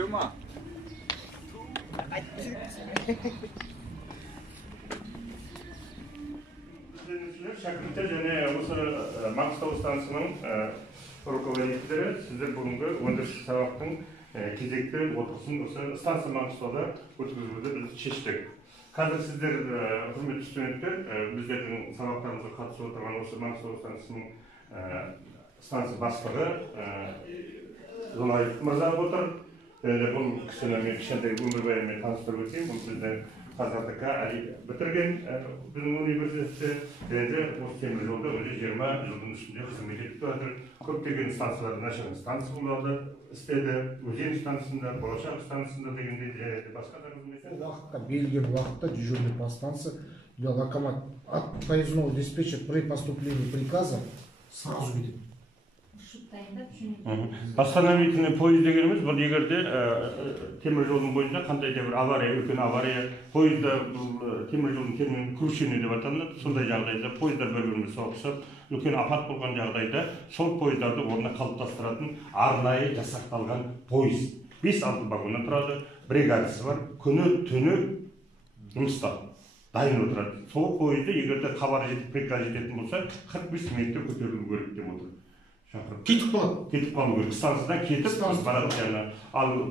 Жема. Шәкірттер және осы Маңғыстау станциясының руководителері сіздер бүгінгі өндірістік сабақтың кезекті отырысын осы станция Маңғыстауда өткізуді біз шештік. Қазір сіздер, құрметті студенттер, біздердің сабақтарымызға қатысып отырған осы Маңғыстау станциясының станция бастығы Зонаев мырза отыр. Бұл кісіні мен кішкентай өмірбаянымен таныстырып өтейін. Бұл біздің Қазақтікі әлі бітірген біздің университетте, енді осы темір жолда өзі 20 жылдың үстінде қызмет етіп жатыр. Көптеген станцияларды нашаған станция болды, істеді, өзен станциясында, болашақ станциясында дегендей және басқа да қызметтер. Уақытта, белгілі уақытта дежурный по станции или локомат от поездного диспетчера при поступлении приказа сразу кетеді. Остановительный поезд дегеніміз бұл егерде темір жолдың бойында қандай да бір авария, үлкен авария, поезда темір жолдың терминін крушение деп аталынады. Сондай жағдайда поездар бір-біріне соғысып, үлкен апат болған жағдайда сол поездарды орнына қалыптастыратын арнайы жасақталған пойыз. 5-6 вагоннан тұрады, бригадасы бар, күні-түні жұмыста дайын отырады. Сол поезды егерде хабар жетіп, приказ жететін болса, 45 минутта көтерілу керек деп отыр. Кетіп қалады. Кетіп қалу керек. Станциядан кетіп барады жаңа. Ал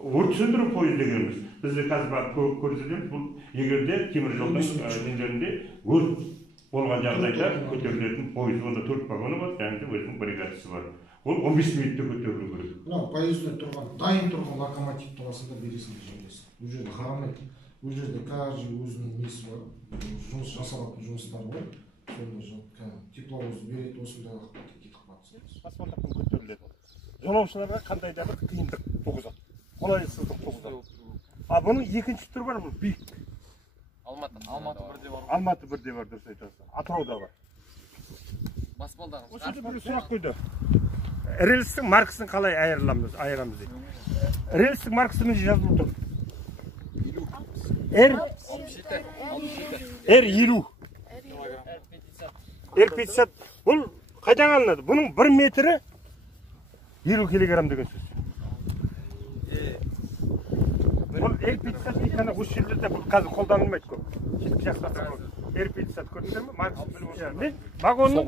өрт сөндіру пойыз дегеніміз. Бізде қазір көрсетеміз, бұл егерде темір жолдың жерлерінде өрт болған жағдайда көтерілетін пойыз. Онда 4 вагоны бар, және де өзінің бригадасы бар. Ол 15 минутта көтерілу керек. Мынау поездда тұрған, дайын тұрған локомотив турасында бересіңдер жеңгесі. Бұл жерде қарамайды. Бұл жерде каждый өзінің несі бар, жұмыс жасалатын жұмыстары бар. Сонда тепловоз береді, осындай уақытта кетіп қалады. Асфальттан көтеріледі. Жолаушыларға қандай да бір қиындық туғызады, қолайсыздық туғызады. А бұның екінші түрі бар, бұл биік. Алматы бірде бар, дұрыс айтасыз. Атырауда бар. Осы жерде бір сұрақ қойды. Рельстің маркасын қалай айырамыз дейді. Рельстің маркасы міне жазылып тұр. R50. R50. Бұл қайдан алынады? Бұның 1 метрі 50 килограмм деген сөз. Бұл R50 дейкені осы жерлерде бұл қазір қолданылмайды көп. Шеткі жақта R50 көрдіңдер ме? Маркасын біліп отырмын. Мен вагонның,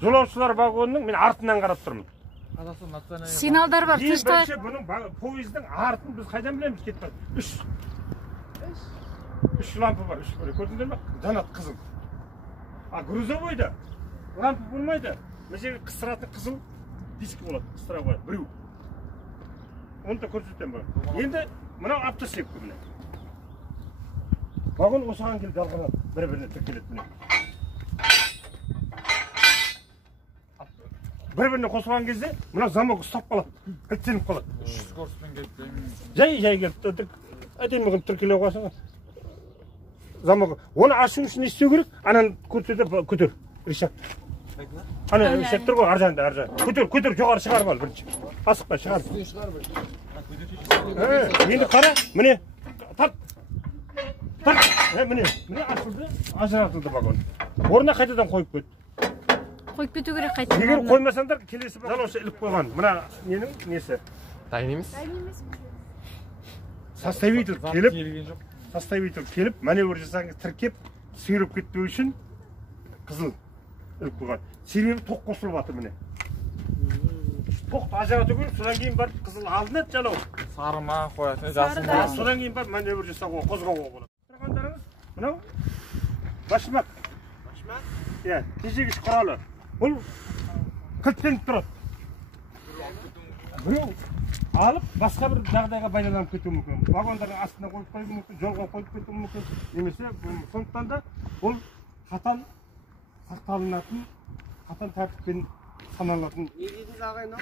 жолаушылар вагонның мен артынан қарап тұрмын. Сигналдар бар, тышта. Бұның пойыздың артын біз қайдан білеміз кетіп жатыр? 3 лампы бар, 3 көрдіңдер ме? Жанат қызыл. А грузовойда лампы болмайды. Mesela қыстыратын қызыл диск болады, қыстыра қояды, біреу. Оны да көрсетем бар. Енді мынау автосепкі міне. Вагон осыған келіп жалғанады, бір-біріне тіркеледі міне. Бір-біріне қосылған кезде мынау замок ұстап қалады, кілттеніп қалады. Скоростьпен кетті. Жай келді. Әдемі қылып тіркеле қойсаң. Замок. Оны ашу үшін не істеу керек? Ананы көрсетіп көтер. Решат. Ана решат тұр ғой, аржанда. Көтер, жоғары шығарып ал бірінші. Асықпа, шығарып. Енді қара, міне. Тарт. Міне ашылды, ажыратылды вагон. Орнына қайтадан қойып кетті. Қойып кету керек қайтадан. Егер қоймасаңдар, келесі жолаушы іліп қойған. Мына ненің несі? Дайын емес. Составитель келіп, маневр жасаңыз тіркеп, сүйреп кетпеу үшін қызыл іліп қойған. Себебі тоқ қосылып жатыр міне. Тоқты ажырату керек, содан кейін барып қызыл алынады жалау. Сары ма қояды, жасыл ма. Содан кейін барып маневр жасауға, қозғауға болады. Тұрғандарыңыз, мынау башмак. Иә, тежегіш құралы. Бұл кілттеніп тұрады. Біреу алып, басқа бір жағдайға байланып кетуі мүмкін. Вагондардың астына қойып қойуы мүмкін, жолға қойып кетуі мүмкін. Немесе, сондықтан да бұл қатал сақталынатын, қатал тәртіппен саналатын. Не дейсіз ағайын?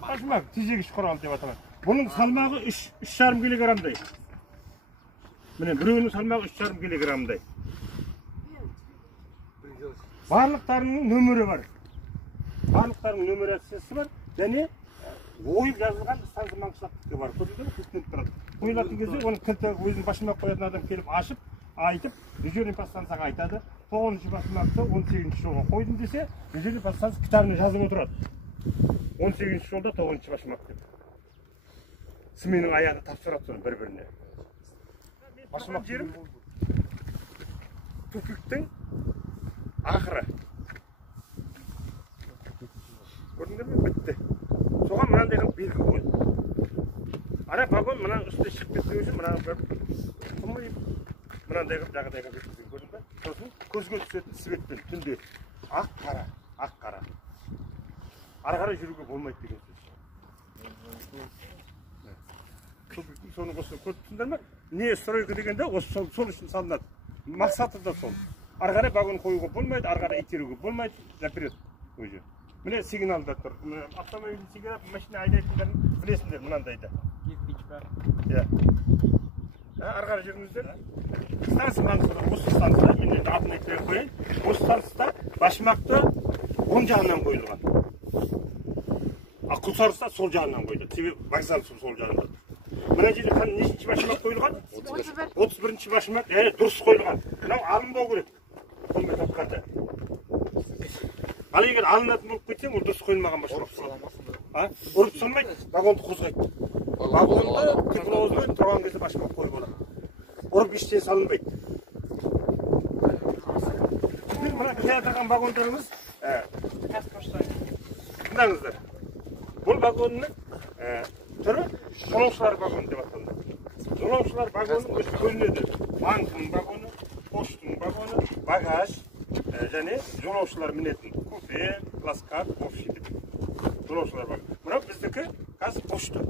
Башмак, тежегіш құралы деп аталады. Бұның салмағы 3,5 килограммдай. Міне, біреуінің салмағы 3,5 килограммдай. Барлықтарының нөмірі бар. Барлықтарының нөмірациясы бар. Және ойып жазылған станция Маңғыстаудікі бар. Көрдіңіздер ме? Кілттеніп тұрады. Қойылатын кезде оның кілті өзінің башмак қоятын адам келіп ашып, айтып, дежурный по станцияға айтады. 9-ші башмакты 18-ші жолға қойдым десе, дежурный по станция кітабына жазып отырады. 18-ші жолда 9-ші башмак деп. сменің аяғы тапсырады соны бір-біріне. Басымақ жерім тупиктің ақыры. Көрдіңдер ме? Бітті. Соған мынандай қылып белгі қойды. Ана вагон мынаның үстіне шығып кеткен үшін мынаның бір мынандай қылып жағдайға жеткізген, көрдің бе? Сосын көзге түсетін светпен түнде ақ қара. Ары қарай жүруге болмайды деген сөз. Соны осы көріп тұрсыңдар ма? Не стройка дегенде осы сол үшін салынады. Мақсаты да сол. Ары қарай вагон қоюға болмайды, ары қарай итеруге болмайды, запрет өзі. Міне сигналда тұр. Автомобиль сигнал машина айдайтындарын білесіңдер мынандайда. Иә. Ары қарай жүріңіздер. Осы станцияда, мен енді атын айтпай қояйын. Осы станцияда Башмақты оң жағынан қойылған. Құлсарыста сол жағынан қойды. Себебі вокзал сол жағында. Мына жерде нешінші Башмақ қойылған? 31-ші Башмақ. Дұрыс қойылған. Мынау алынбау керек. Сондай тапқанда. Ал егер алынатын болып кетсең, ол дұрыс қойылмаған Башмақ болады. Ұрып салмайды, вагонды қозғайды. Вагонды тепловозбен тұрған кезде Башмақ қойып алады. Ұрып ештеңе салынбайды. Мен мына келатырған вагондарымыз тыңдаңыздар. Бұл вагонның түрі жолаушылар вагоны деп аталады. Жолаушылар вагоны өзі бөлінеді. Банкның вагоны, поштың вагоны, багаж және жолаушылар мінетін купе, пласкат, общий деп. Жолаушылар вагоны. Мынау біздікі қазір пошта.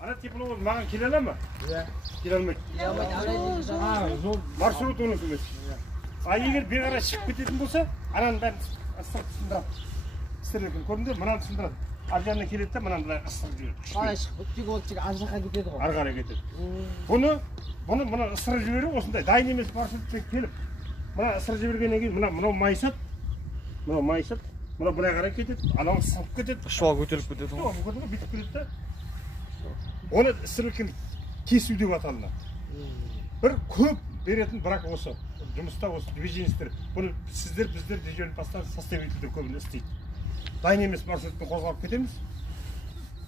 Ана тепловоз маған келе ала ма? Иә. Келе алмайды. Маршрут онысы емес. Егер бері қарай шығып кететін болса, ананың бәрін сындырады. Істерлерін көрдіңдер, мынаны сындырады. Ар жағына келеді де, мынаны былай ысырып жібереді. Қалай шығып тек ол тек ар жаққа кетеді ғой. Ары қарай кетеді. Бұны ысырып жіберу осындай дайын емес маршрутпен келіп, мына ысырып жібергеннен кейін мынау майысады. Мынау былай қарай кетеді, анау сынып кетеді. Шуал көтеріліп кетеді ғой. Бұл көрдің бе, бүйтіп кетеді де. Оны ысырылып кесу деп аталынады. Бір көп беретін бірақ осы жұмыста осы движеністер. Бұны сіздер, біздер движен бастан составителдер көбіне істейді. Дайын емес маршрутпен қозғалып кетеміз.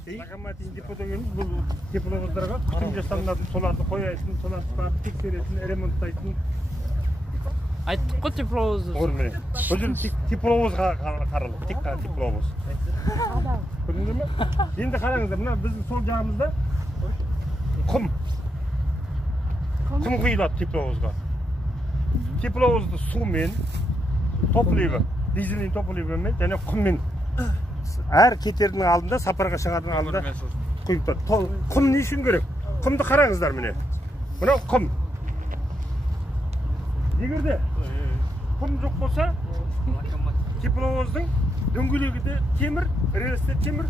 Локомотив депода келеміз, бұл тепловоздарға күтім жасалынатын, соларды қояйсын, соларды барып тексеретін, ремонттайтын. Айттық қой тепловозды. Бұл жерде тепловозға қаралып, тек қана тепловоз. Көрдіңдер ме? Енді қараңыздар, мына біздің сол жағымызда құм құйылады тепловозға. Тепловозды сумен, топливі, дизельный топливімен және құммен әр кетердің алдында, сапарға шығардың алдында құйып тұрады. Құм не үшін керек? Құмды қараңыздар міне. Мынау құм. Егерде құм жоқ болса, тепловоздың дөңгелегі темір, рельсте темір,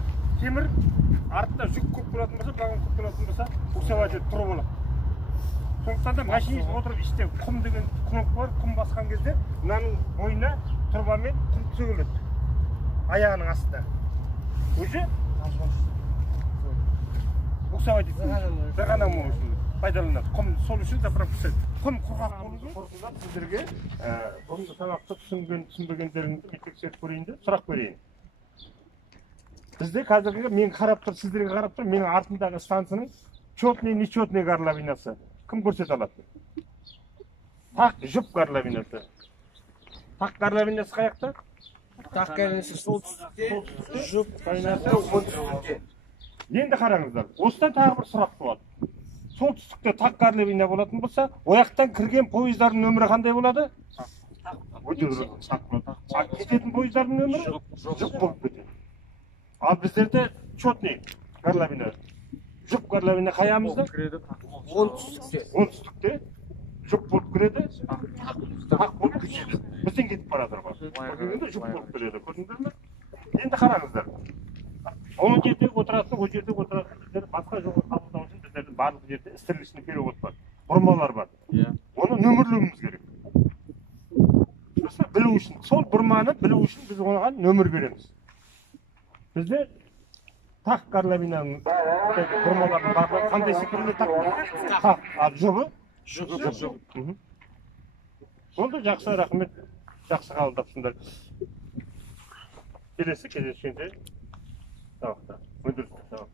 артында жүк көп болатын болса, вагон көп болатын болса, буксователь тұрып алады. Сондықтан да машинист отырып іште құм деген кнопка бар, құм басқан кезде мынаның бойына тұрбамен құм төгіледі. Аяғының астында. Өзі буксователь бір ғана үшін пайдаланады. Құм сол үшін заправка. Құм құрғақ болуы сіздерге бүгінгі сабақты түсінбегендеріңізді тексеріп көрейін, сұрақ берейін. Бізде қазіргі мен қарап тұр, сіздерге қарап тұр, менің артымдағы станцияның четный, нечетный горловинасы. Кім көрсете алады? Так, жұп горловинасы. Так горловинасы қаяқта? Так горловинасы солтүстікте, жұп горловинасы оңтүстікте. Енді қараңыздар, осыдан тағы бір сұрақ болады. Солтүстікте так горловина болатын болса, ояқтан кірген пойыздардың нөмірі қандай болады? Кететін пойыздардың нөмірі жұп болып кетеді. Ал біздерде четный горловина. Жұп горловина қаямызда? Оңтүстікте жұп болып кіреді, тақ болып кетеді. Бізден кетіп барадыр бар. Көргенде жұп болып кіреді, көрдіңдер ме? Енді қараңыздар. Ол жерде отыратын, біздер басқа жолға қабылдау үшін біздердің барлық жерде істіргішні перевод бар. Бұрмалар бар. Оны нөмірлеуіміз керек. Білу үшін, сол бұрманы білу үшін біз оған нөмір береміз. Бізде тақ горловинаның бұрмалардың барлығы қандай секілді тақ? Ал жұбы? Жұбы. Болды, жақсы, рахмет. Жақсы қабылдапсыңдар. Келесі кездескенде сабақта өндірістік сабақ.